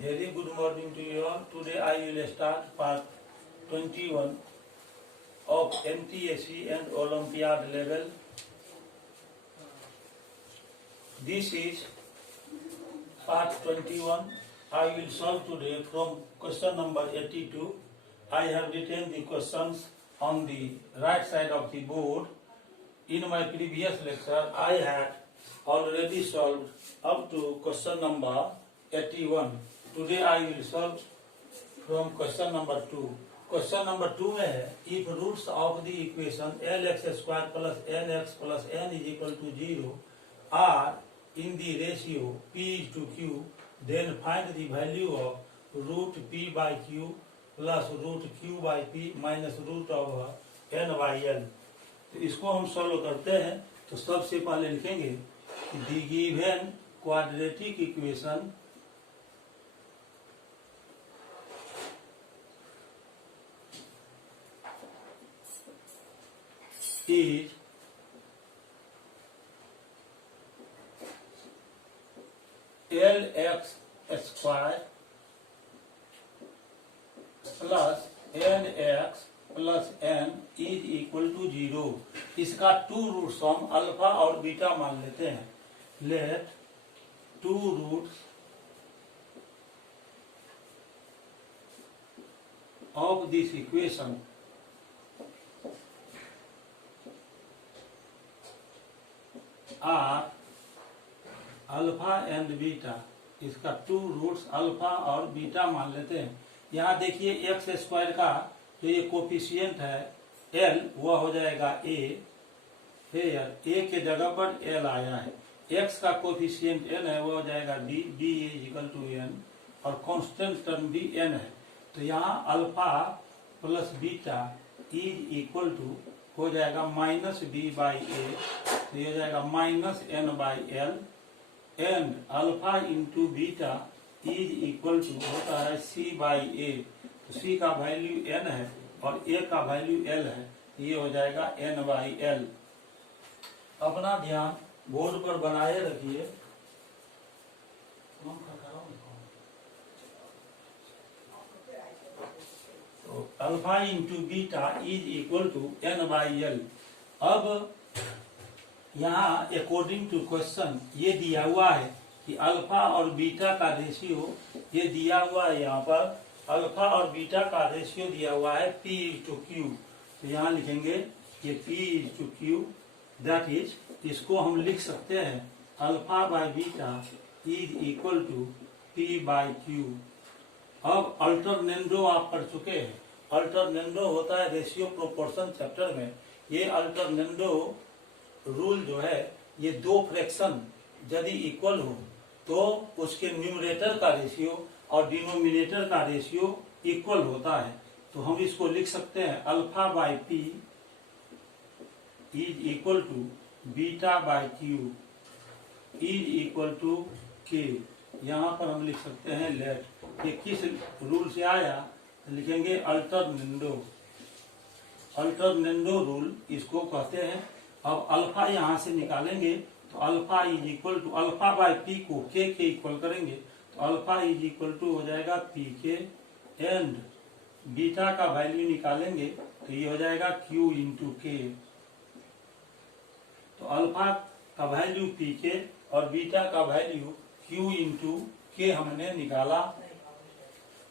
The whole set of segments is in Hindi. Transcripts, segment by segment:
Very good morning to you all. Today I will start part 21 of MTSE and Olympiad level. This is part 21. I will solve today from question number 82. I have written the questions on the right side of the board. In my previous lecture, I had already solved up to question number 81. Today I will solve from question number 2. Question number 2 में है if roots of the equation lx square plus nx plus n is equal to 0 are in the ratio p is to q, then find the value of root p by q plus root q by p minus root of n by l. तो इसको हम सॉल्व करते हैं. तो सबसे पहले लिखेंगे कि the given quadratic equation is lx square plus nx plus n is equal to 0. इसका टू रूट्स हम अल्फा और बीटा मान लेते हैं. Let two roots of this equation are alpha and beta. इसका टू रूट्स अल्फा और बीटा मान लेते हैं. यहाँ देखिए एक्स स्क्वायर का जो ये कोफिशिएंट है एल, वह हो जाएगा ए. फिर ए के जगह पर एल आया है. एक्स का कोफिशिएंट एन है, वह हो जाएगा B. B is equal to N और कांस्टेंट टर्म भी एन है. तो यहाँ alpha plus beta is equal to हो जाएगा माइनस बी बाई ए. तो ये हो जाएगा minus N by L and alpha into beta is equal to होता है सी बाई ए. तो सी का वैल्यू एन है और ए का वैल्यू एल है. ये हो जाएगा एन बाई एल. अपना ध्यान बोर्ड पर बनाए रखिए. तो alpha into beta is equal to N by L. अब यहाँ अकॉर्डिंग टू क्वेश्चन ये दिया हुआ है कि अल्फा और बीटा का रेशियो ये दिया हुआ है. यहाँ पर अल्फा और बीटा का रेशियो दिया हुआ है p इज टू क्यू. तो यहाँ लिखेंगे ये p is to Q. That is इसको हम लिख सकते हैं alpha by beta is equal to p by Q. अब अल्टरनेंडो आप पढ़ चुके हैं. अल्टरनेंडो होता है रेशियो प्रोपोर्शन चैप्टर में. ये अल्टरनेंडो रूल जो है, ये दो फ्रैक्शन यदि इक्वल हो तो उसके न्यूमरेटर का रेशियो और डिनोमिनेटर का रेशियो इक्वल होता है. तो हम इसको लिख सकते हैं alpha by P is equal to beta by Q is equal to K. यहाँ पर हम लिख सकते हैं लेट. ये किस रूल से आया तो लिखेंगे अल्टरनेंडो. अल्टरनेंडो रूल इसको कहते हैं. अब अल्फा यहाँ से निकालेंगे तो alpha is equal to alpha by P को के इक्वल करेंगे तो अल्फा इज इक्वल टू हो जाएगा पी के एंड बीटा का वैल्यू निकालेंगे तो ये हो जाएगा क्यू इंटू के. तो अल्फा का वैल्यू पी के और बीटा का वैल्यू क्यू इंटू के हमने निकाला.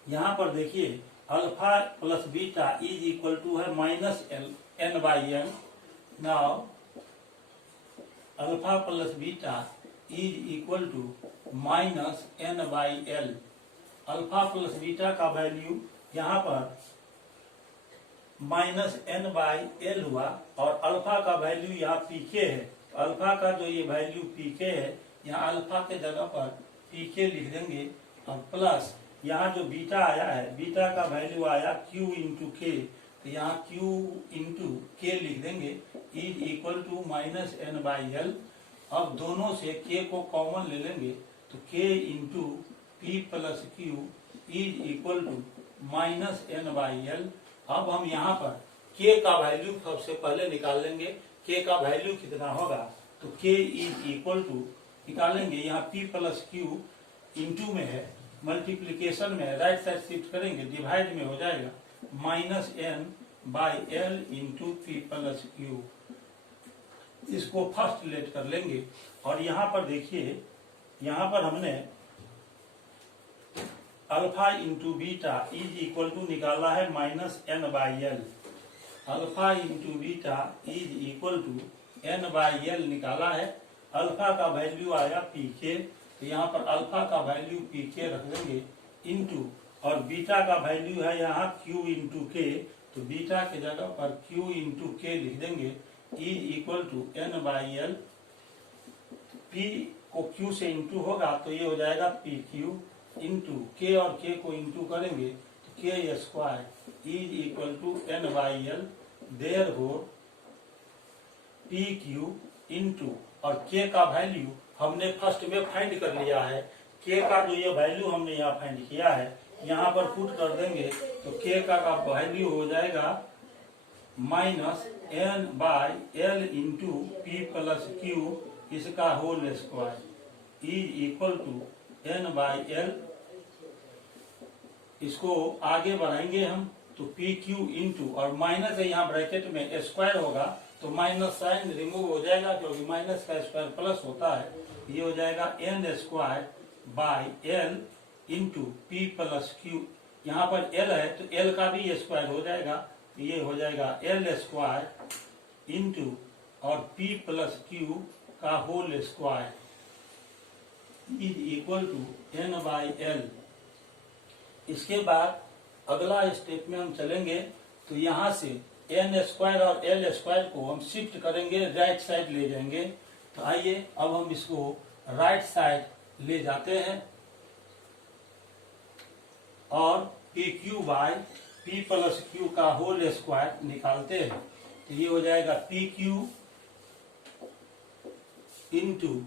यहाँ पर देखिए alpha plus beta is equal to है minus N by n. Now alpha plus beta is equal to minus N by l. Alpha plus beta का वैल्यू यहाँ पर माइनस एन बाई एल हुआ और अल्फा का वैल्यू यहाँ पीके है. तो अल्फा का जो ये वैल्यू पीके है, यहाँ अल्फा के जगह पर पीके लिख देंगे और प्लस यहाँ जो बीटा आया है, बीटा का वैल्यू आया क्यू इंटू के. तो यहाँ Q इंटू के लिख देंगे is equal to minus N by L. अब दोनों से K को कॉमन ले लेंगे तो K into P plus Q is equal to minus N by L. अब हम यहाँ पर K का वैल्यू सबसे पहले निकाल लेंगे. K का वैल्यू कितना होगा तो K इज इक्वल टू निकालेंगे. यहाँ P प्लस क्यू इंटू में है मल्टीप्लीकेशन में राइट साइड शिफ्ट करेंगे, डिवाइड में हो जाएगा -n/l into P plus Q. इसको फर्स्ट लेट कर लेंगे और यहाँ पर देखिए, यहाँ पर हमने alpha into beta is equal to निकाला है -n/l। Alpha into beta is equal to n/l निकाला है। अल्फा का वैल्यू आया pk, तो यहाँ पर अल्फा का वैल्यू pk रख देंगे इंटू, और बीटा का वैल्यू है यहाँ q इंटू k, तो बीटा के जगह पर q इंटू k लिख देंगे is equal to n/l। p को q से इंटू होगा तो ये हो जाएगा pq इंटू k, और k को इंटू करेंगे तो k square is equal to n/l। Therefore pq into, और k का वैल्यू हमने फर्स्ट में फाइंड कर लिया है। k का जो ये वैल्यू हमने यहाँ फाइंड किया है, यहाँ पर पुट कर देंगे तो k का वैल्यू हो जाएगा -n/l into P plus Q, इसका whole square is equal to n/l। इसको आगे बढ़ाएंगे हम तो पी क्यू इंटू, और माइनस है यहाँ ब्रैकेट में, स्क्वायर होगा तो माइनस साइन रिमूव हो जाएगा, क्योंकि माइनस का स्क्वायर प्लस होता है। ये हो जाएगा n/l into P plus Q. यहाँ पर l है तो l का भी स्क्वायर हो जाएगा, ये हो जाएगा l स्क्वायर इंटू और p प्लस क्यू का whole square is equal to n/l। इसके बाद अगला स्टेप में हम चलेंगे तो यहाँ से n स्क्वायर और l स्क्वायर को हम शिफ्ट करेंगे, राइट साइड ले जाएंगे। तो आइए अब हम इसको राइट साइड ले जाते हैं और P Q by P plus Q का होल स्क्वायर निकालते हैं। तो ये हो जाएगा पी क्यू इंटू,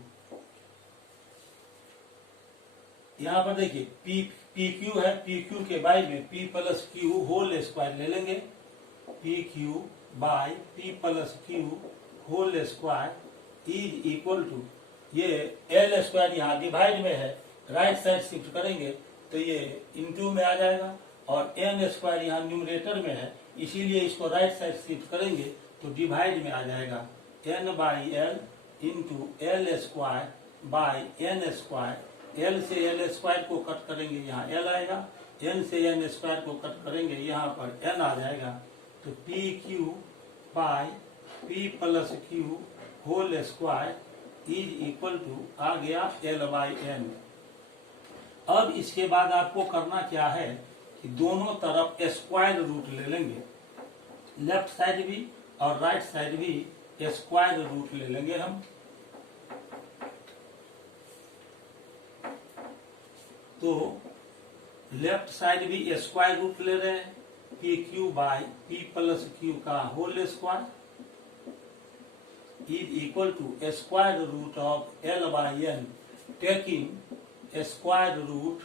यहाँ पर देखिए पी क्यू है, पी क्यू के बाई में P plus Q whole square ले लेंगे, P Q by P plus Q whole square is equal to, ये एल स्क्वायर यहाँ डिवाइड में है, राइट साइड शिफ्ट करेंगे तो ये इंटू में आ जाएगा, और एन स्क्वायर यहाँ न्यूमरेटर में है, इसीलिए इसको राइट साइड शिफ्ट करेंगे तो डिवाइड में आ जाएगा n/l into L square by N square. L से एल स्क्वायर को कट करेंगे, यहाँ एल आएगा, एन से एन स्क्वायर को कट करेंगे, यहाँ पर एन आ जाएगा। तो P Q by P plus Q whole square is equal to आ गया l/n। अब इसके बाद आपको करना क्या है कि दोनों तरफ स्क्वायर रूट ले लेंगे, लेफ्ट साइड भी और राइट साइड भी स्क्वायर रूट ले लेंगे हम। तो लेफ्ट साइड भी स्क्वायर रूट ले रहे हैं, P Q by P plus Q का whole square is equal to square root of l/n, taking square root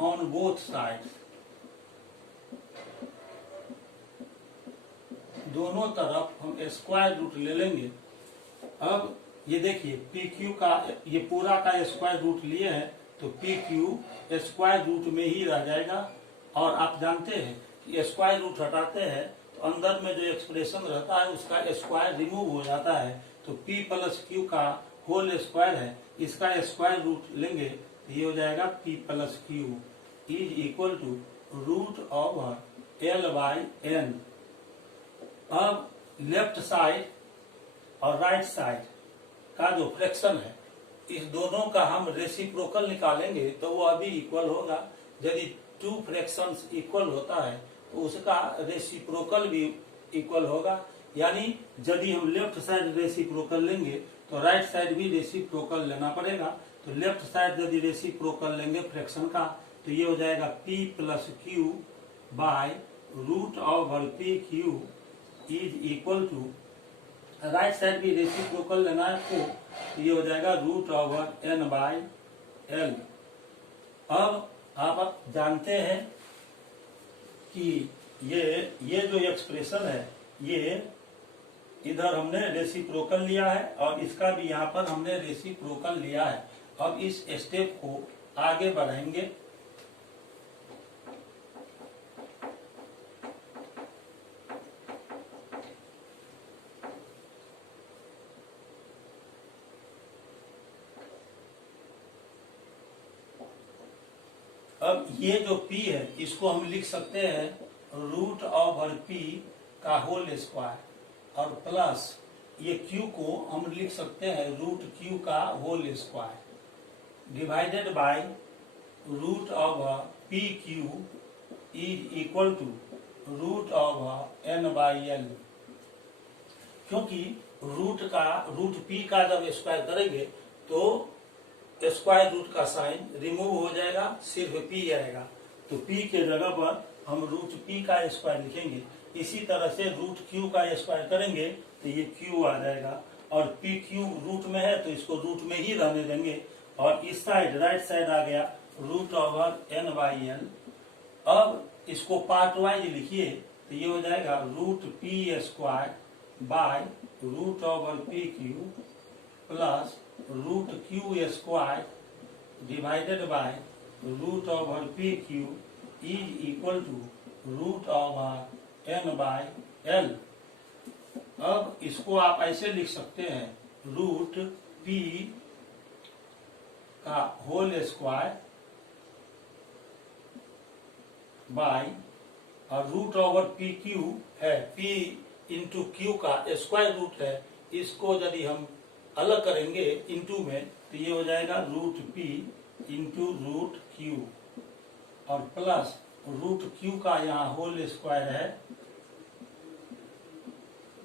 on both sides. दोनों तरफ हम स्क्वायर रूट ले लेंगे। अब ये देखिए पी क्यू का ये पूरा का स्क्वायर रूट लिए हैं तो पी क्यू स्क्वायर रूट में ही रह जाएगा, और आप जानते हैं कि स्क्वायर रूट हटाते हैं तो अंदर में जो एक्सप्रेशन रहता है उसका स्क्वायर रिमूव हो जाता है। तो p प्लस क्यू का होल स्क्वायर है, इसका स्क्वायर रूट लेंगे तो ये हो जाएगा p plus Q is equal to root over l/n। अब लेफ्ट साइड और राइट साइड का जो फ्रैक्शन है, इस दोनों का हम रेसिप्रोकल निकालेंगे तो वो अभी इक्वल होगा। यदि टू फ्रैक्शंस इक्वल होता है तो उसका रेसिप्रोकल भी इक्वल होगा। यानी यदि हम लेफ्ट साइड रेसिप्रोकल लेंगे तो राइट साइड भी रेसिप्रोकल लेना पड़ेगा। तो लेफ्ट साइड यदि रेसिप्रोकल लेंगे फ्रैक्शन का तो ये हो जाएगा p plus Q by root over P Q is equal to, right side भी रेसिप्रोकल लेना है तो ये हो जाएगा रूट ओवर n/l। अब आप जानते हैं कि ये जो एक्सप्रेशन है ये इधर हमने रेसिप्रोकल लिया है और इसका भी यहाँ पर हमने रेसिप्रोकल लिया है। अब इस स्टेप को आगे बढ़ाएंगे। अब ये जो p है इसको हम लिख सकते हैं रूट ओवर p का होल स्क्वायर और प्लस ये q को हम लिख सकते हैं रूट q का whole square divided by root over P Q is equal to root over n by l। क्योंकि रूट p का जब स्क्वायर करेंगे तो स्क्वायर रूट का साइन रिमूव हो जाएगा, सिर्फ p आएगा। तो p के जगह पर हम रूट p का स्क्वायर लिखेंगे। इसी तरह से रूट q का स्क्वायर करेंगे तो ये q आ जाएगा और p q रूट में है तो इसको रूट में ही रहने देंगे। और इस साइड राइट साइड आ गया root over n by l। अब इसको पार्ट वाइज लिखिए तो ये हो जाएगा root p square by root over P Q plus root Q square divided by root over P Q is equal to root over n by l। अब इसको आप ऐसे लिख सकते हैं रूट p का होल स्क्वायर बाय और रूट ओवर पी क्यू है, p इंटू क्यू का स्क्वायर रूट है। इसको यदि हम अलग करेंगे इंटू में तो ये हो जाएगा root p into root Q और प्लस रूट क्यू का यहाँ होल स्क्वायर है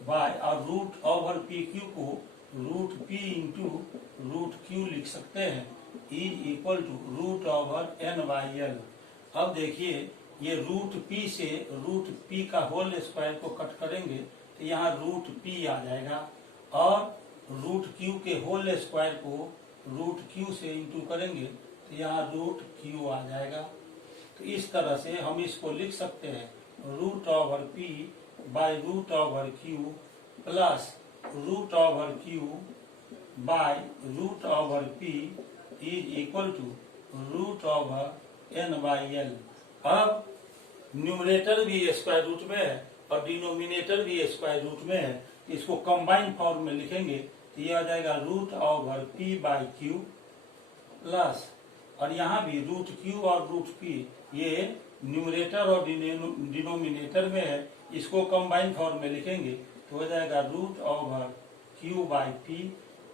बाय और रूट ओवर पी क्यू को root p into root Q लिख सकते हैं is equal to root over n by l। अब देखिए ये रूट p से रूट p का होल स्क्वायर को कट करेंगे तो यहाँ रूट p आ जाएगा और रूट q के होल स्क्वायर को रूट q से इंटू करेंगे तो यहाँ रूट q आ जाएगा। तो इस तरह से हम इसको लिख सकते हैं root over p by root over q plus root over q by root over p is equal to root over n by l। अब न्यूमरेटर भी स्क्वायर रूट में है और डिनोमिनेटर भी स्क्वायर रूट में है। इसको कंबाइन फॉर्म में लिखेंगे तो ये आ जाएगा root over p by Q plus और यहाँ भी रूट q और रूट p ये न्यूमरेटर और डिनोमिनेटर में है। इसको कंबाइन फॉर्म में लिखेंगे तो हो जाएगा root over q by p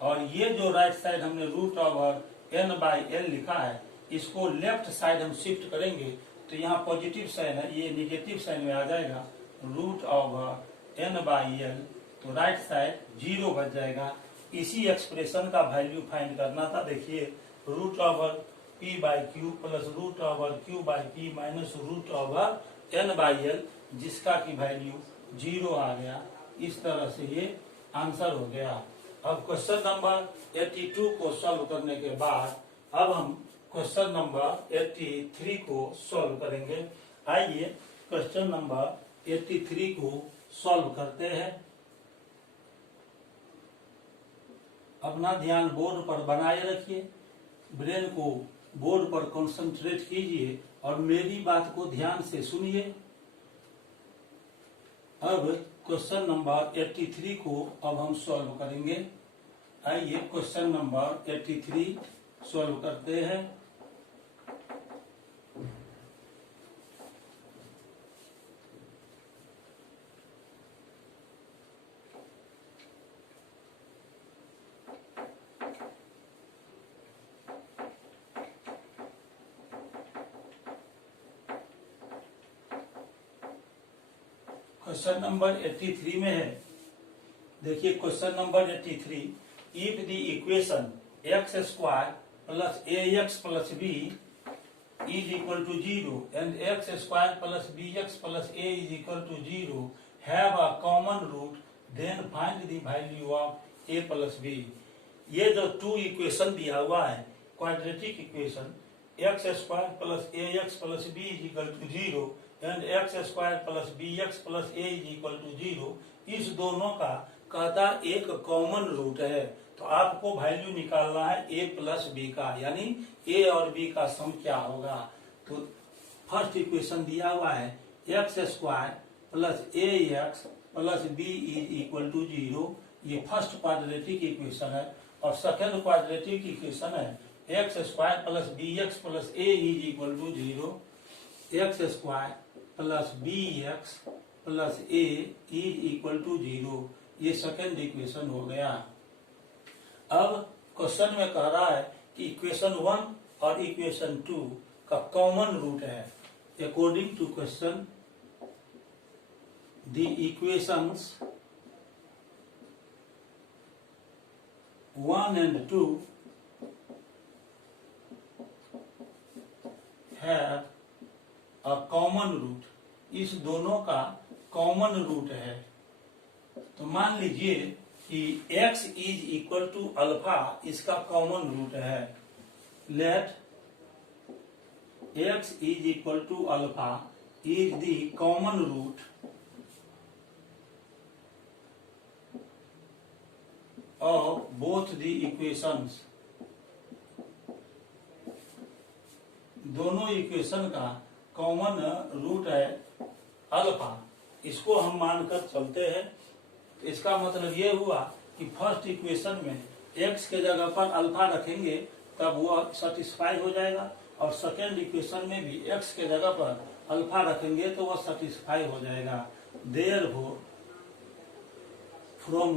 और ये जो राइट साइड हमने root over n by l लिखा है इसको लेफ्ट साइड हम शिफ्ट करेंगे तो यहाँ पॉजिटिव साइन है, ये निगेटिव साइन में आ जाएगा root over n by l। तो राइट साइड 0 बच जाएगा। इसी एक्सप्रेशन का वैल्यू फाइंड करना था। देखिए root over p by Q plus root over q by p minus root over n by l जिसका की वैल्यू 0 आ गया। इस तरह से ये आंसर हो गया। अब क्वेश्चन नंबर 82 को सॉल्व करने के बाद अब हम क्वेश्चन नंबर 83 को सॉल्व करेंगे। आइए क्वेश्चन नंबर 83 को सॉल्व करते हैं। अपना ध्यान बोर्ड पर बनाए रखिए, ब्रेन को बोर्ड पर कंसंट्रेट कीजिए और मेरी बात को ध्यान से सुनिए। अब क्वेश्चन नंबर 83 को अब हम सॉल्व करेंगे। आइए क्वेश्चन नंबर 83 सॉल्व करते हैं। क्वेश्चन नंबर 83 में है, देखिए question number 83, if the equation X square plus A X plus B is equal to 0 and X square plus B X plus A is equal to 0 have a common root then find the value of A plus B. ये जो टू इक्वेशन दिया हुआ है quadratic equation X square plus A X plus B is equal to 0 and X square plus B X plus A is equal to 0, इस दोनों का कहता एक कॉमन रूट है, तो आपको वैल्यू निकालना है a प्लस बी का, यानी a और b का सम क्या होगा। तो फर्स्ट इक्वेशन दिया हुआ है X square plus A X plus B is equal to 0, ये फर्स्ट क्वाड्रेटिक इक्वेशन है। और सेकेंड क्वाड्रेटिक इक्वेशन है X square plus B X plus A is equal to 0, X square plus B X plus A is equal to 0, ये सेकेंड इक्वेशन हो गया। अब क्वेश्चन में कह रहा है कि इक्वेशन 1 और इक्वेशन 2 का कॉमन रूट है। According to question the equations 1 and 2 have a common root, इस दोनों का कॉमन रूट है। तो मान लीजिए कि x is equal to alpha, इसका कॉमन रूट है। Let x is equal to alpha is the common root of both the equations, दोनों इक्वेशन का कॉमन रूट है अल्फा, इसको हम मानकर चलते हैं। इसका मतलब ये हुआ कि फर्स्ट इक्वेशन में x के जगह पर अल्फा रखेंगे तब वो सेटिस्फाई हो जाएगा, और सेकेंड इक्वेशन में भी x के जगह पर अल्फा रखेंगे तो वह सेटिस्फाई हो जाएगा। देयरफॉर फ्रॉम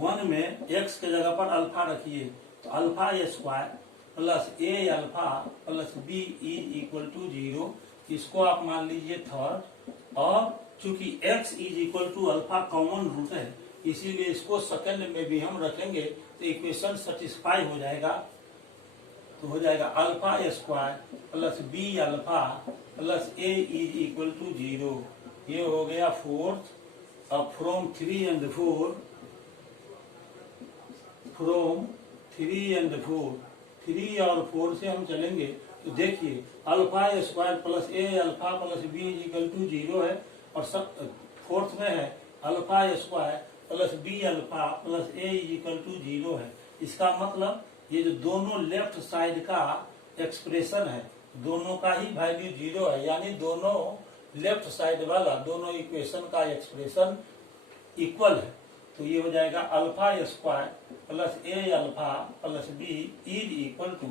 1 में x के जगह पर अल्फा रखिए तो alpha square plus A alpha plus B is equal to 0, इसको आप मान लीजिए थर्ड। और चूंकि x is equal to alpha common root है, इसीलिए इसको सेकंड में भी हम रखेंगे तो इक्वेशन सेटिस्फाई हो जाएगा। तो हो जाएगा alpha square plus B alpha plus A is equal to 0, ये हो गया फोर्थ। अब फ्रॉम 3 and 4, फ्रॉम 3 and 4, 3 और 4 से हम चलेंगे तो देखिए alpha square plus A alpha plus B is equal to 0 है, और सब फोर्थ में है alpha square plus B alpha plus A is equal to 0 है। इसका मतलब ये जो दोनों लेफ्ट साइड का एक्सप्रेशन है, दोनों का ही वैल्यू 0 है, यानी दोनों लेफ्ट साइड वाला दोनों इक्वेशन का एक्सप्रेशन इक्वल है। तो ये हो जाएगा alpha square plus A alpha plus B is equal to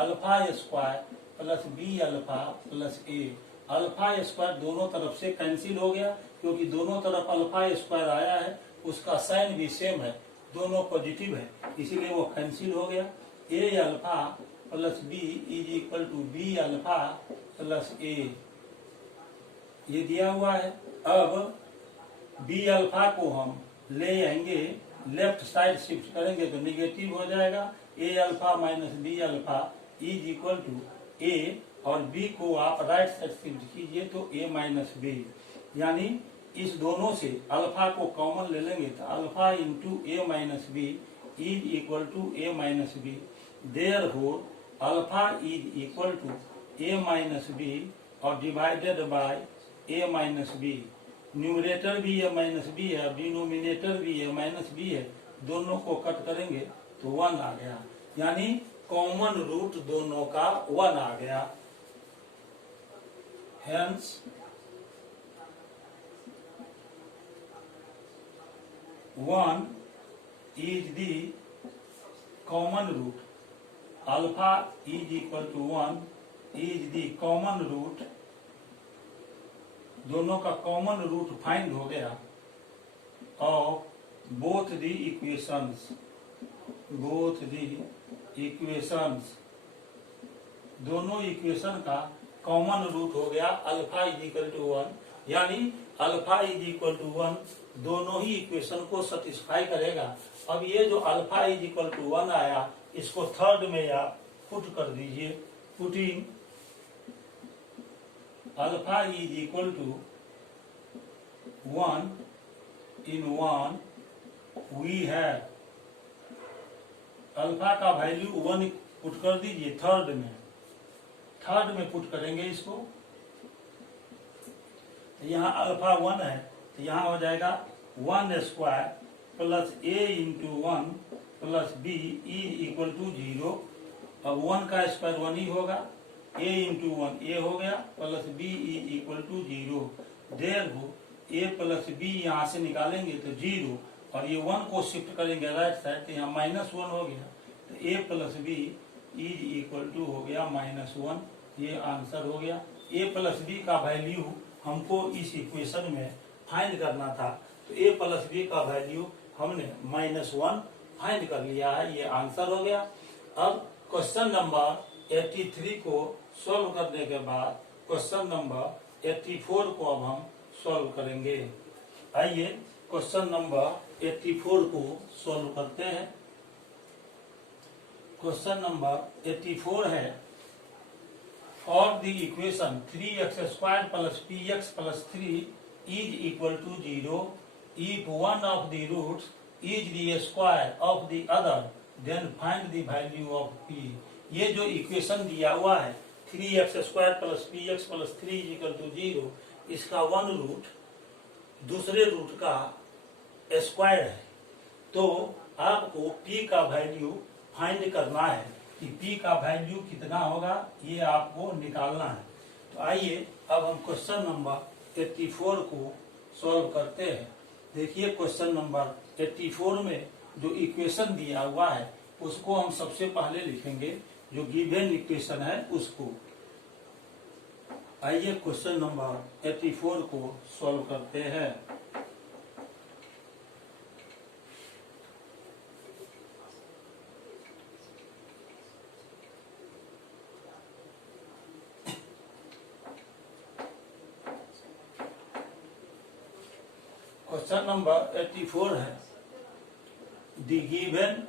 alpha square plus B alpha plus A. Alpha square दोनों तरफ से कैंसिल हो गया, क्योंकि दोनों तरफ अल्फा स्क्वायर आया है, उसका साइन भी सेम है, दोनों पॉजिटिव है, इसीलिए वो कैंसिल हो गया। A alpha plus B is equal to B alpha plus A, ये दिया हुआ है। अब बी अल्फा को हम ले आएंगे लेफ्ट साइड शिफ्ट करेंगे तो निगेटिव हो जाएगा, a alpha minus b alpha is equal to a, और b को आप राइट साइड शिफ्ट कीजिए तो a माइनस बी, यानी इस दोनों से अल्फा को कॉमन ले लेंगे तो alpha into a minus b is equal to a minus b. Therefore alpha is equal to a minus b और divided by a minus b. Numerator भी ए माइनस बी है, डिनोमिनेटर भी ए माइनस बी है, दोनों को कट करेंगे तो 1 आ गया, यानी कॉमन रूट दोनों का 1 आ गया। Hence, one is the common root. Alpha is equal to 1 is the common root. दोनों का कॉमन रूट फाइंड हो गया of both the equations, both the equations, दोनों इक्वेशन का कॉमन रूट हो गया अल्फा इज इक्वल टू 1, यानी अल्फा इज इक्वल टू 1 दोनों ही इक्वेशन को सेटिस्फाई करेगा। अब ये जो अल्फा इज इक्वल टू 1 आया, इसको थर्ड में आप पुट कर दीजिए। Putting alpha is equal to 1 in 1 we have, alpha का वैल्यू 1 पुट कर दीजिए थर्ड में पुट करेंगे इसको, तो यहाँ अल्फा 1 है तो यहाँ हो जाएगा 1 square plus a into 1 plus b is equal to 0। अब 1 का स्क्वायर 1 ही होगा, a इंटू 1 a हो गया plus b is equal to 0। Therefore a plus b यहाँ से निकालेंगे तो 0, और ये 1 को शिफ्ट करेंगे राइट साइड तो यहाँ -1 हो गया, तो a plus b is equal to हो गया -1। ये आंसर हो गया। a प्लस बी का वैल्यू हमको इस इक्वेशन में फाइंड करना था, तो a प्लस बी का वैल्यू हमने -1 फाइंड कर लिया है, ये आंसर हो गया। अब क्वेश्चन नंबर 83 को सॉल्व करने के बाद क्वेश्चन नंबर 84 को अब हम सॉल्व करेंगे। आइए क्वेश्चन नंबर 84 को सॉल्व करते हैं। क्वेश्चन नंबर 84 है, for the equation 3x square plus px plus 3 is equal to 0 if one of the roots is the square of the other then find the value of p। ये जो इक्वेशन दिया हुआ है 3x square plus px plus 3 is equal to 0, इसका वन रूट दूसरे रूट का स्क्वायर है, तो आपको p का वैल्यू फाइंड करना है कि p का वैल्यू कितना होगा, ये आपको निकालना है। तो आइए अब हम क्वेश्चन नंबर 84 को सॉल्व करते हैं। देखिए क्वेश्चन नंबर 84 में जो इक्वेशन दिया हुआ है उसको हम सबसे पहले लिखेंगे, जो गिवन इक्वेशन है उसको। आइए क्वेश्चन नंबर 84 को सॉल्व करते हैं। क्वेश्चन नंबर 84 है, the given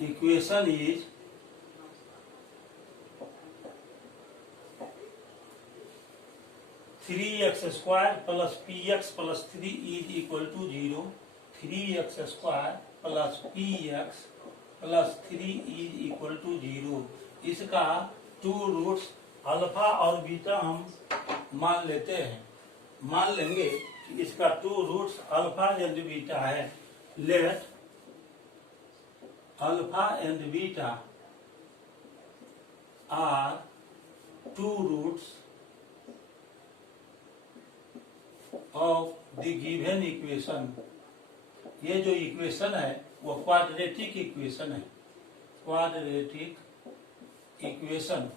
equation is 3x square plus px plus 3 is equal to 0। 3x square plus px plus 3 is equal to 0। इसका टू रूट्स अल्फा और बीटा हम मान लेते हैं, मान लेंगे कि इसका two roots alpha and beta है। Let alpha and beta are two roots of the given equation. ये जो इक्वेशन है वो क्वाड्रेटिक इक्वेशन है, quadratic equation.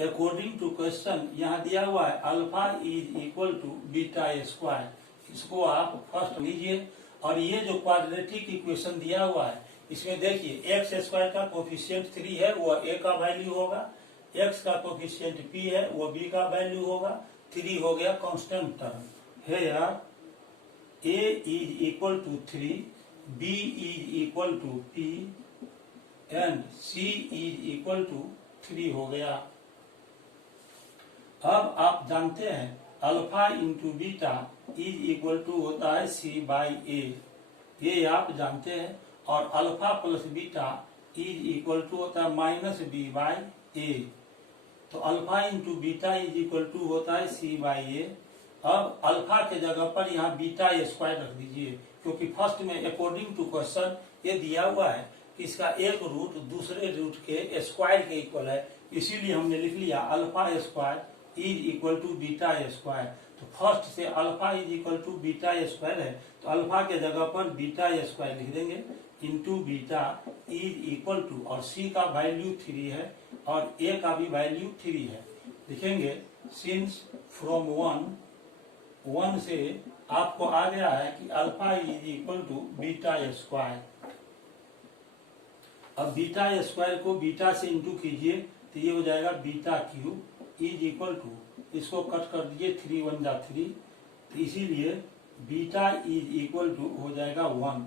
According to question यहाँ दिया हुआ है alpha is equal to beta square, इसको आप फर्स्ट लीजिए। और ये जो क्वाड्रेटिक इक्वेशन दिया हुआ है इसमें देखिए एक्स स्क्वायर का कोफिशिएंट 3 है, वो a का वैल्यू होगा, x का कोफिशिएंट p है, वो b का वैल्यू होगा, 3 हो गया कांस्टेंट टर्म है यार। a is equal to 3, b is equal to p and c is equal to 3 हो गया। अब आप जानते हैं alpha into beta is equal to होता है c बाई ए, ये आप जानते हैं। और alpha plus beta is equal to होता है माइनस बी बाई ए, तो alpha into beta is equal to होता है c बाई ए। अब अल्फा के जगह पर यहाँ बीटा स्क्वायर रख दीजिए, क्योंकि फर्स्ट में अकॉर्डिंग टू क्वेश्चन ये दिया हुआ है कि इसका एक रूट दूसरे रूट के स्क्वायर के इक्वल है, इसीलिए हमने लिख लिया alpha square is equal to beta square. तो फर्स्ट से alpha is equal to beta square है, तो अल्फा के जगह पर बीटा स्क्वायर लिख देंगे into beta is equal to, और c का वैल्यू 3 है और a का भी वैल्यू 3 है। लिखेंगे सिंस फ्रॉम 1 से आपको आ गया है कि alpha is equal to beta square. अब बीटा स्क्वायर को बीटा से इंटू कीजिए तो ये हो जाएगा beta cube is equal to, इसको कट कर दीजिए 3 1 जा 3, तो इसीलिए बीटा इज इक्वल टू हो जाएगा 1,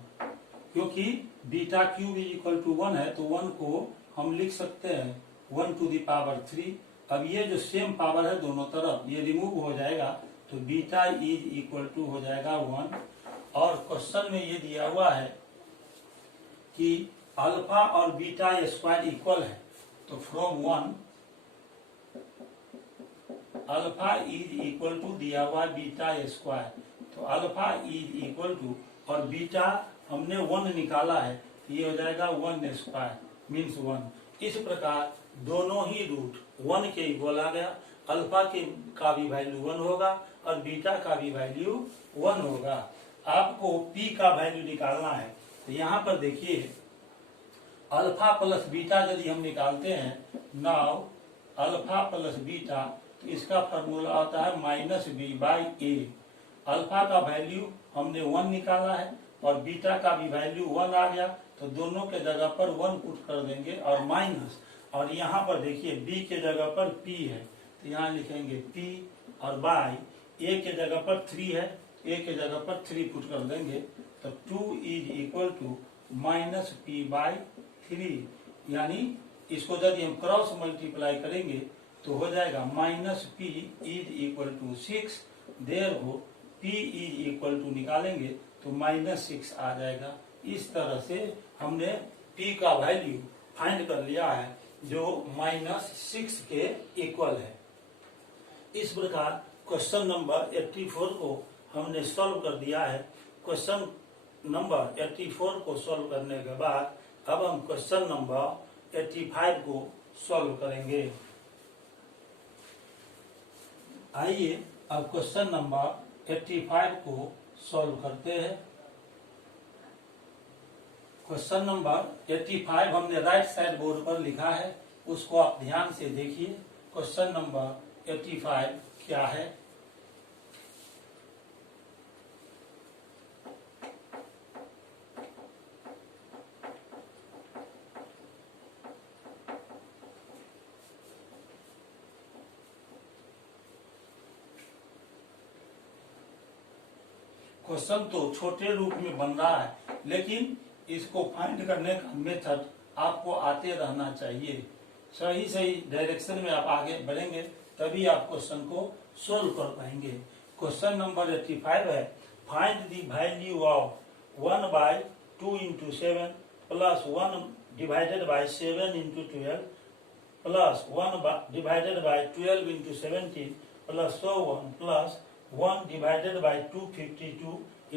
क्योंकि beta cube is equal to 1 है तो 1 को हम लिख सकते हैं 1 टू द पावर 3। अब ये जो सेम पावर है दोनों तरफ ये रिमूव हो जाएगा, तो बीटा इज इक्वल टू हो जाएगा 1। और क्वेश्चन में ये दिया हुआ है कि अल्फा और बीटा स्क्वायर इक्वल है, तो from 1 alpha is equal to दिया हुआ बीटा स्क्वायर, तो अल्फा इज इक्वल टू और बीटा हमने 1 निकाला है, ये हो जाएगा 1 स्क्वायर मीन्स 1। इस प्रकार दोनों ही रूट 1 के इक्वल आ गया, अल्फा के का भी वैल्यू 1 होगा और बीटा का भी वैल्यू 1 होगा। आपको p का वैल्यू निकालना है, तो यहाँ पर देखिए अल्फा प्लस बीटा यदि हम निकालते हैं, नाउ अल्फा प्लस बीटा, तो इसका फॉर्मूला आता है -b/a। अल्फा का वैल्यू हमने 1 निकाला है और बीटा का भी वैल्यू 1 आ गया, तो दोनों के जगह पर 1 पुट कर देंगे और माइनस, और यहाँ पर देखिए b के जगह पर p है, तो यहाँ लिखेंगे p और बाई a के जगह पर 3 है, a के जगह पर 3 पुट कर देंगे, तो 2 इज इक्वल टू -p/3, यानी इसको यदि हम क्रॉस मल्टीप्लाई करेंगे तो हो जाएगा -p इज इक्वल टू 6, देर हो p इज इक्वल टू निकालेंगे तो -6 आ जाएगा। इस तरह से हमने p का वैल्यू फाइंड कर लिया है जो -6 के इक्वल है। इस प्रकार क्वेश्चन नंबर 84 को हमने सॉल्व कर दिया है। क्वेश्चन नंबर 84 को सॉल्व करने के बाद अब हम क्वेश्चन नंबर 85 को सॉल्व करेंगे। आइए अब क्वेश्चन नंबर 85 को सॉल्व करते हैं। क्वेश्चन नंबर 85 हमने राइट साइड बोर्ड पर लिखा है, उसको आप ध्यान से देखिए। क्वेश्चन नंबर 85 क्या है? क्वेश्चन तो छोटे रूप में बन रहा है, लेकिन इसको फाइंड करने का मेथड आपको आते रहना चाहिए। सही सही डायरेक्शन में आप आगे बढ़ेंगे तभी आप क्वेश्चन को सोल्व कर पाएंगे। क्वेश्चन नंबर 85 है, find the value of 1/2 × 7 plus 1 divided by 7 × 12 plus 1 divided by 12 × 17 plus so on plus 1 divided by 252 ×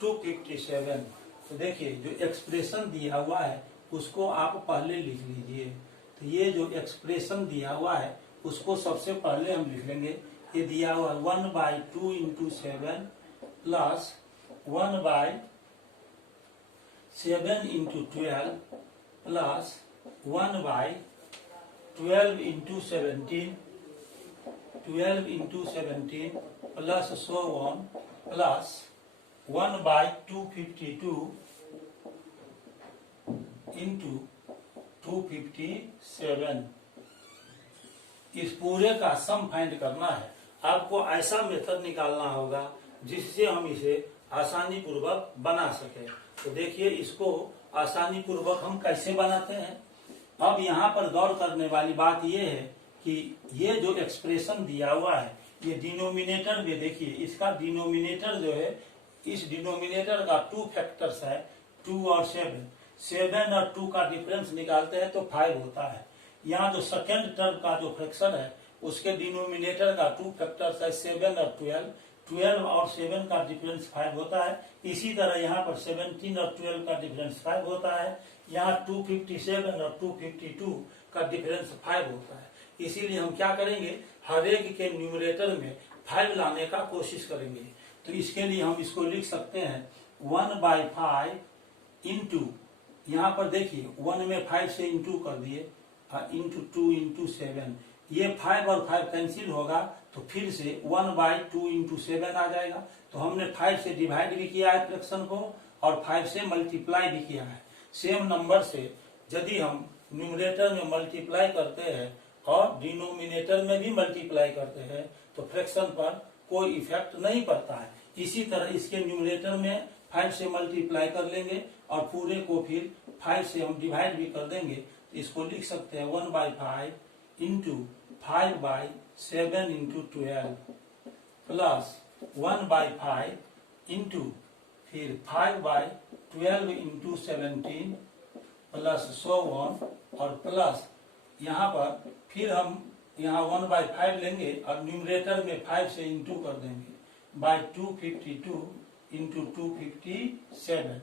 257। तो देखिए जो एक्सप्रेशन दिया हुआ है उसको आप पहले लिख लीजिए। तो ये जो एक्सप्रेशन दिया हुआ है उसको सबसे पहले हम लिख लेंगे। ये दिया हुआ 1/2 × 7 plus 1/7 × 12 plus 1/12 × 17 12 × 17 plus so on plus 1/252 × 257। इस पूरे का सम फाइंड करना है। आपको ऐसा मेथड निकालना होगा जिससे हम इसे आसानी पूर्वक बना सके। तो देखिए इसको आसानी पूर्वक हम कैसे बनाते हैं। अब यहाँ पर गौर करने वाली बात यह है कि ये जो एक्सप्रेशन दिया हुआ है ये डिनोमिनेटर में देखिए, इसका डिनोमिनेटर जो है, इस डिनोमिनेटर का 2 फैक्टर्स है, 2 और 7 और 2 का डिफरेंस निकालते हैं तो 5 होता है। यहाँ जो सेकेंड टर्म का जो फ्रैक्शन है उसके डिनोमिनेटर का 2 फैक्टर्स है, 7 और 12 और 7 का डिफरेंस 5 होता है। इसी तरह यहाँ पर 17 और 12 का डिफरेंस 5 होता है। यहाँ 257 और 252 का डिफरेंस 5 होता है। इसीलिए हम क्या करेंगे, हर एक के न्यूमरेटर में 5 लाने का कोशिश करेंगे। तो इसके लिए हम इसको लिख सकते हैं 1/5 इंटू, यहाँ पर देखिए 1 में 5 से इंटू कर दिए, इंटू 2 × 7, ये 5 और 5 कैंसिल होगा तो फिर से 1/2 × 7 आ जाएगा। तो हमने 5 से डिवाइड भी किया है फ्रैक्शन को और 5 से मल्टीप्लाई भी किया है। सेम नंबर से यदि हम न्यूमरेटर में मल्टीप्लाई करते हैं और डिनोमिनेटर में भी मल्टीप्लाई करते हैं तो फ्रैक्शन पर कोई इफेक्ट नहीं पड़ता है। इसी तरह इसके न्यूमरेटर में 5 से मल्टीप्लाई कर लेंगे और पूरे को फिर 5 से हम डिवाइड भी कर देंगे। तो इसको लिख सकते हैं 1/5 इंटू 5/7 × 12 प्लस 1/5 इंटू फिर 5/12 × 17 प्लस सो वन और प्लस यहाँ पर फिर हम यहाँ 1/5 लेंगे और न्यूमरेटर में 5 से इंटू कर देंगे बाय 252 इंटू 257।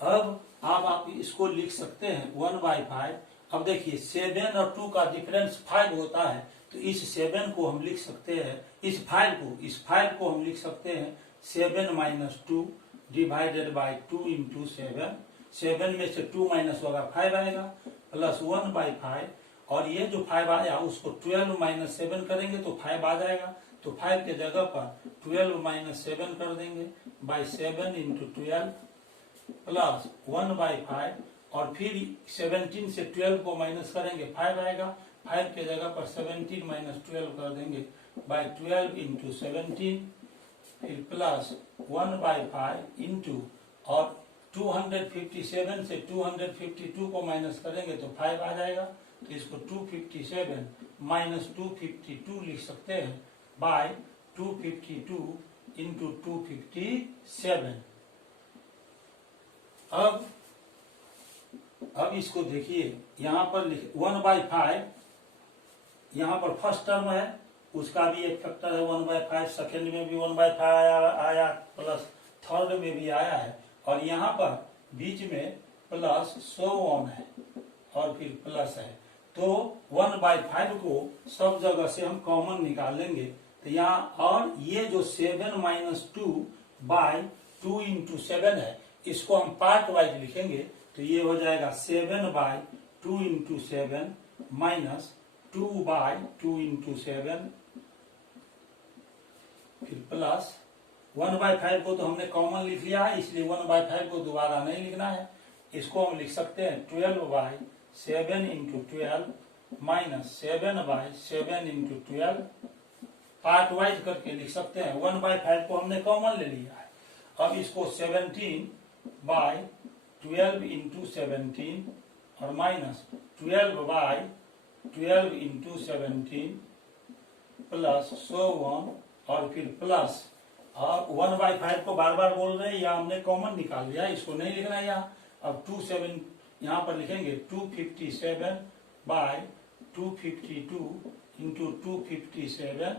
अब आप इसको लिख सकते हैं 1/5। अब देखिए 7 और 2 का डिफरेंस 5 होता है, तो इस 7 को हम लिख सकते हैं, इस 5 को हम लिख सकते हैं 7 - 2 डिवाइडेड बाय 2 इंटू 7। 7 में से 2 माइनस होगा 5 आएगा, प्लस 1/5 और ये जो 5 आया उसको 12 - 7 करेंगे तो 5 आ जाएगा, तो 5 के जगह पर 12 - 7 कर देंगे बाय 7 इंटू 12 प्लस 1/5 और फिर 17 से 12 को माइनस करेंगे 5 आएगा, 5 के जगह पर 17 - 12 कर देंगे बाय 12 इंटू 17 फिर प्लस 1/5 इंटू और 257 से 252 को माइनस करेंगे तो 5 आ जाएगा, तो इसको 257 - 252 लिख सकते हैं बाय 252 इंटू 257। अब इसको देखिए, यहाँ पर 1/5 यहाँ पर फर्स्ट टर्म है, उसका भी एक फैक्टर है 1/5, सेकेंड में भी 1/5 आया प्लस थर्ड में भी आया है, और यहाँ पर बीच में प्लस सो ऑन है और फिर प्लस है, तो 1/5 को सब जगह से हम कॉमन निकाल लेंगे, तो यहाँ और ये जो 7 - 2 बाय 2 इंटू 7 है, इसको हम पार्ट वाइज लिखेंगे, तो ये हो जाएगा 7/2 इंटू 7 माइनस 2/2 इंटू 7 फिर प्लस 1/5 को तो हमने कॉमन लिख लिया है, इसलिए 1/5 को दोबारा नहीं लिखना है। इसको हम लिख सकते हैं 12/7 into 12 minus 7/7 into 12, part wise करके लिख सकते हैं। 1/5 को हमने कॉमन ले लिया है। अब इसको 17/12 इंटू 17 और minus 12/12 into 17 plus so one और फिर प्लस, और 1/5 को बार बार बोल रहे हैं या हमने कॉमन निकाल लिया, इसको नहीं लिखना है यहाँ। अब 27 यहाँ पर लिखेंगे 257/252 इंटू 257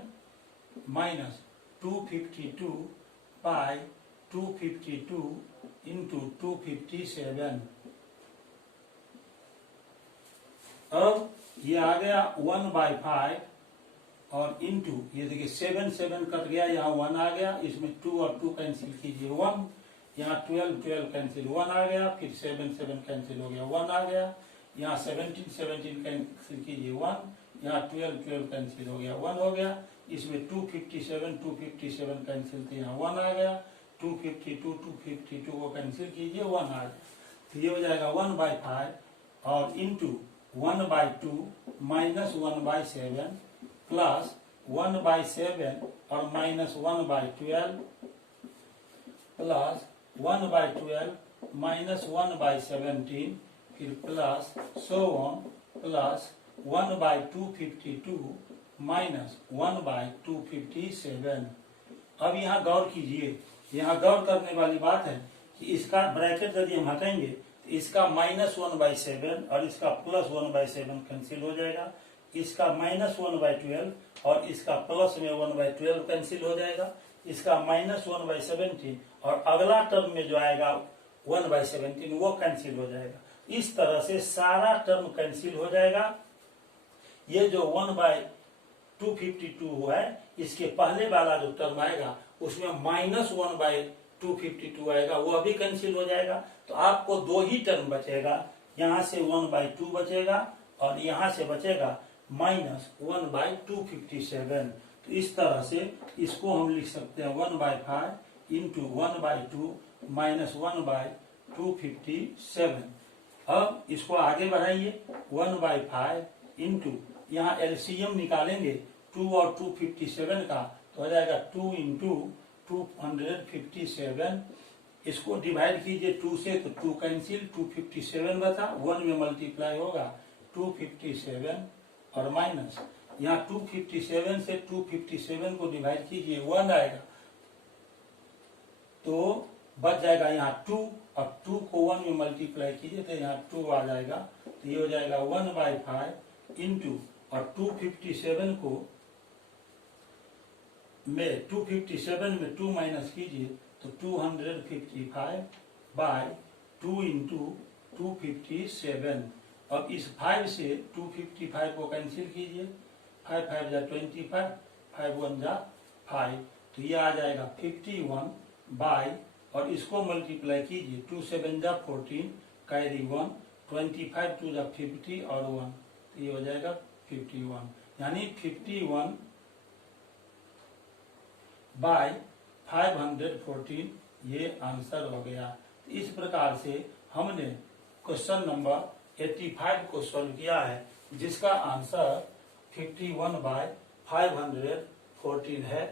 माइनस 252/252 इंटू 257। अब ये आ गया 1/5 और इंटू ये देखिए 7 कट गया, यहाँ 1 आ गया, इसमें 2 और 2 कैंसिल कीजिए 1, यहाँ 12 कैंसिल 1 आ गया, फिर 7 कैंसिल हो गया 1 आ गया, यहाँ 17 कैंसिल कीजिए 1, यहाँ 12 कैंसिल हो गया 1 हो गया, इसमें 257 कैंसिल थे, यहाँ 1 आ गया, 252 को कैंसिल कीजिए 1 आ गया, तो ये हो जाएगा 1/5 और इंटू 1/2 माइनस 1/7 प्लस 1/7 और माइनस 1/12 प्लस 1/12 माइनस 1/17 फिर plus so on plus 1/252 minus 1/257। अब यहाँ गौर कीजिए, यहाँ गौर करने वाली बात है कि इसका ब्रैकेट यदि हम हटाएंगे तो इसका -1/7 और इसका +1/7 कैंसिल हो जाएगा, इसका -1/12 और इसका प्लस में 1/12 कैंसिल हो जाएगा, इसका -1/17 और अगला टर्म में जो आएगा 1/17 वो कैंसिल हो जाएगा। इस तरह से सारा टर्म कैंसिल हो जाएगा। ये जो 1/252 हुआ है, इसके पहले वाला जो टर्म आएगा उसमें -1/252 आएगा, वो अभी कैंसिल हो जाएगा। तो आपको दो ही टर्म बचेगा, यहाँ से 1/2 बचेगा और यहाँ से बचेगा -1/257। तो इस तरह से इसको हम लिख सकते हैं 1/5 इंटू 1/2 माइनस 1/257। अब इसको आगे बढ़ाइए, 1/5 इंटू यहाँ एलसीएम निकालेंगे 2 और 257 का, तो हो जाएगा 2 इंटू 257। इसको डिवाइड कीजिए 2 से, तो 2 कैंसिल, 257 बचा, 1 में मल्टीप्लाई होगा 257 और माइनस यहाँ 257 से 257 को डिवाइड कीजिए 1 आएगा, तो बच जाएगा यहाँ 2। अब 2 को 1 में मल्टीप्लाई कीजिए तो यहाँ 2 आ जाएगा, तो ये हो जाएगा 1/5 इंटू, और 257 को में 257 में 2 माइनस कीजिए तो 255/2 इंटू 257। अब इस 5 से 255 को कैंसिल कीजिए, 5 5 जा 25, 5 1 जा 5, तो ये आ जाएगा 51 और इसको मल्टीप्लाई कीजिए, 2 7 जा 14, कैरी 1, 25 2 जा 50 और 1, तो ये हो जाएगा 51, यानी 51/514 ये आंसर हो गया। तो इस प्रकार से हमने क्वेश्चन नंबर 85 को सॉल्व किया है, जिसका आंसर 51/514 है।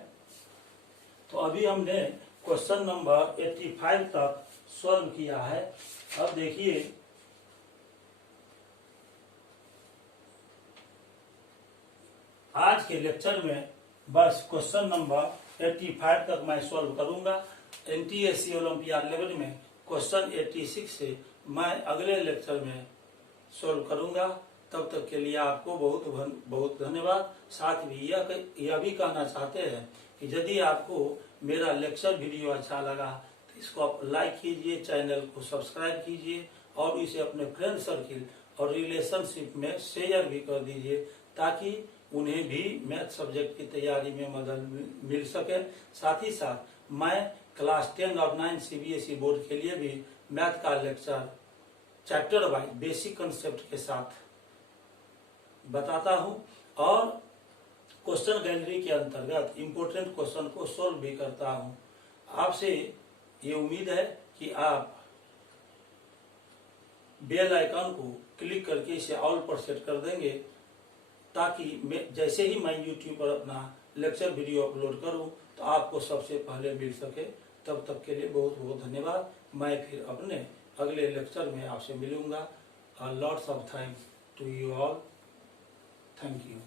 तो अभी हमने क्वेश्चन नंबर 85 तक सॉल्व किया है। अब देखिए आज के लेक्चर में बस क्वेश्चन नंबर 85 तक मैं सॉल्व करूंगा। NTSC ओलंपियाड लेवल में क्वेश्चन 86 से मैं अगले लेक्चर में सॉल्व करूंगा। तब तक के लिए आपको बहुत बहुत धन्यवाद। साथ ही यह भी कहना चाहते हैं कि यदि आपको मेरा लेक्चर वीडियो अच्छा लगा तो इसको आप लाइक कीजिए, चैनल को सब्सक्राइब कीजिए और इसे अपने फ्रेंड सर्किल और रिलेशनशिप में शेयर भी कर दीजिए, ताकि उन्हें भी मैथ सब्जेक्ट की तैयारी में मदद मिल सके। साथ ही साथ मैं क्लास 10 और 9 CBSE बोर्ड के लिए भी मैथ का lecture chapter wise basic concept के साथ बताता हूं और क्वेश्चन गैलरी के अंतर्गत इम्पोर्टेंट क्वेश्चन को सॉल्व भी करता हूं। आपसे ये उम्मीद है कि आप बेल आइकन को क्लिक करके इसे ऑल पर सेट कर देंगे, ताकि जैसे ही मैं YouTube पर अपना लेक्चर वीडियो अपलोड करूं तो आपको सबसे पहले मिल सके। तब तक के लिए बहुत बहुत धन्यवाद। मैं फिर अपने अगले लेक्चर में आपसे मिलूंगा। Lots of thanks to you all. Thank you.